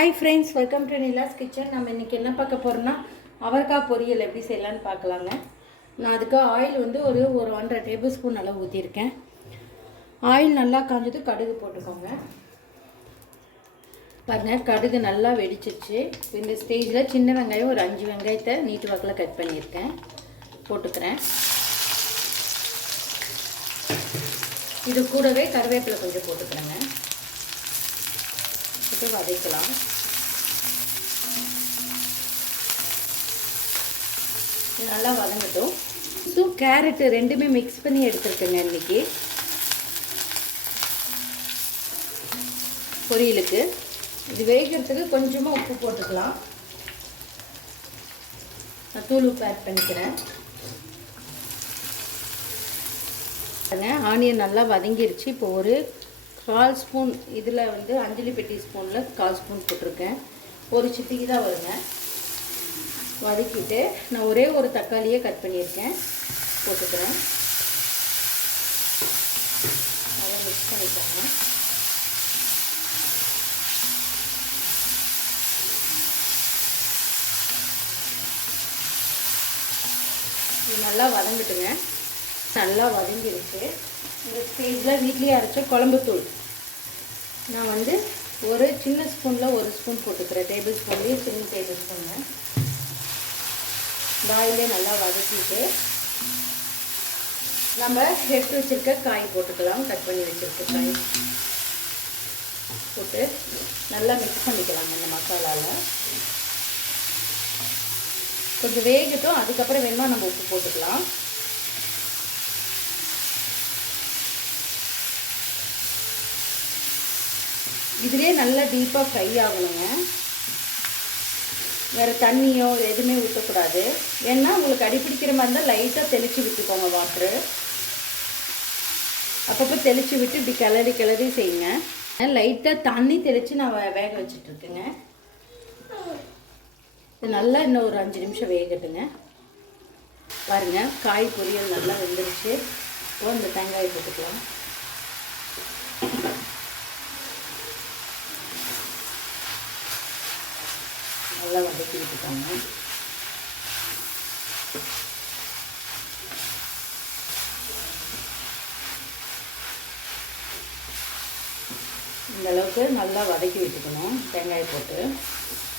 Hi friends welcome to Nila's kitchen நம்ம இன்றைக்கி என்ன பார்க்க போகிறோம்னா அவரைக்காய் பொரியல் எப்படி செய்யலான்னு பார்க்கலாங்க. நான் அதுக்கு ஆயில் வந்து ஒரு ஒரு ஒன்றரை டேபிள் ஸ்பூன் அளவு ஊற்றிருக்கேன் ஆயில் நல்லா காஞ்சது கடுகு போட்டுக்கோங்க. பாருங்கள் கடுகு நல்லா வெடிச்சிச்சு. இந்த ஸ்டேஜில் சின்ன வெங்காயம் ஒரு அஞ்சு வெங்காயத்தை நீட்டு வாக்கில் கட் பண்ணியிருக்கேன். போட்டுக்கிறேன். இது கூடவே கருவேப்பிலை கொஞ்சம் போட்டுக்கிறேங்க. போட்டு வதக்கலாம். நல்லா வதங்கட்டும். ஸோ கேரட்டு ரெண்டுமே மிக்ஸ் பண்ணி எடுத்துருக்கேங்க இன்றைக்கி பொரியலுக்கு. இது வேகிறதுக்கு கொஞ்சமாக உப்பு போட்டுக்கலாம். நான் தூள் உப்பு ஆட் பண்ணிக்கிறேன். ஆனியன் நல்லா வதங்கிருச்சு. இப்போ ஒரு கால் ஸ்பூன் இதில் வந்து அஞ்சலி பெட்டி ஸ்பூனில் கால் ஸ்பூன் போட்டிருக்கேன். ஒரு சிட்டிக்கு தான் வருங்க. வதக்கிட்டு நான் ஒரே ஒரு தக்காளியே கட் பண்ணியிருக்கேன். போட்டுக்கிறேன். அதை மிக்ஸ் பண்ணிக்கோங்க. நல்லா வதங்கிட்டுங்க. நல்லா வதங்கிடுச்சு. இந்த ஸ்டேஜில் வீட்லேயே அரைச்ச குழம்புத்தூள். நான் வந்து ஒரு சின்ன ஸ்பூனில் ஒரு ஸ்பூன் போட்டுக்கிறேன். டேபிள் ஸ்பூன்லேயே சின்ன டேபிள் ஸ்பூனு பாயிலே நல்லா வதக்கிட்டு நம்ம எடுத்து வச்சுருக்க காய் போட்டுக்கலாம். கட் பண்ணி வச்சுருக்க காய் போட்டு நல்லா மிக்ஸ் பண்ணிக்கலாம் இந்த மசாலாவில் கொஞ்சம் வேகட்டும். அதுக்கப்புறம் வேணுமா நம்ம உப்பு போட்டுக்கலாம். இதுலேயே நல்லா டீப்பாக ஃப்ரை ஆகணுங்க. வேறு தண்ணியோ எதுவுமே ஊற்றக்கூடாது ஏன்னா உங்களுக்கு அடிப்பிடிக்கிற மாதிரி இருந்தால் லைட்டாக தெளித்து விட்டுக்கோங்க வாட்ரு அப்பப்போ தெளித்து விட்டு இப்படி கிளறி கிளறி செய்யுங்க. லைட்டாக தண்ணி தெளித்து நான் வேக வச்சிட்ருக்கேங்க. இது நல்லா இன்னும் ஒரு அஞ்சு நிமிஷம் வேகட்டுங்க. பாருங்கள் காய் பொரியல் நல்லா வெந்துருச்சு. இப்போ இந்த தேங்காய் போட்டுக்கலாம். வதக்கி விட்டுட்டாங்க இந்த அளவுக்கு நல்லா வதக்கி விட்டுக்கணும். தேங்காயை போட்டு.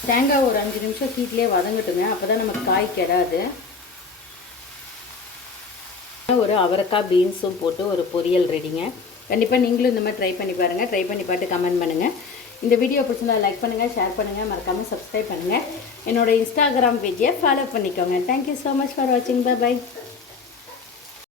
தேங்காய் ஒரு அஞ்சு நிமிஷம் ஹீட்லேயே வதங்கட்டுங்க. அப்போ தான் நமக்கு காய் கெடாது. ஒரு அவரைக்காய் பீன்ஸும் போட்டு ஒரு பொரியல் ரெடிங்க கண்டிப்பாக நீங்களும் இந்த மாதிரி ட்ரை பண்ணி பாருங்கள் ட்ரை பண்ணி பார்த்து கமெண்ட் பண்ணுங்கள் இந்த வீடியோ பிடிச்சிருந்தா லைக் பண்ணுங்கள் ஷேர் பண்ணுங்கள் மறக்காமல் சப்ஸ்கிரைப் பண்ணுங்கள் என்னோடய இன்ஸ்டாகிராம் பேஜை ஃபாலோ பண்ணிக்கோங்க. Thank you so much for வாட்சிங் பை பை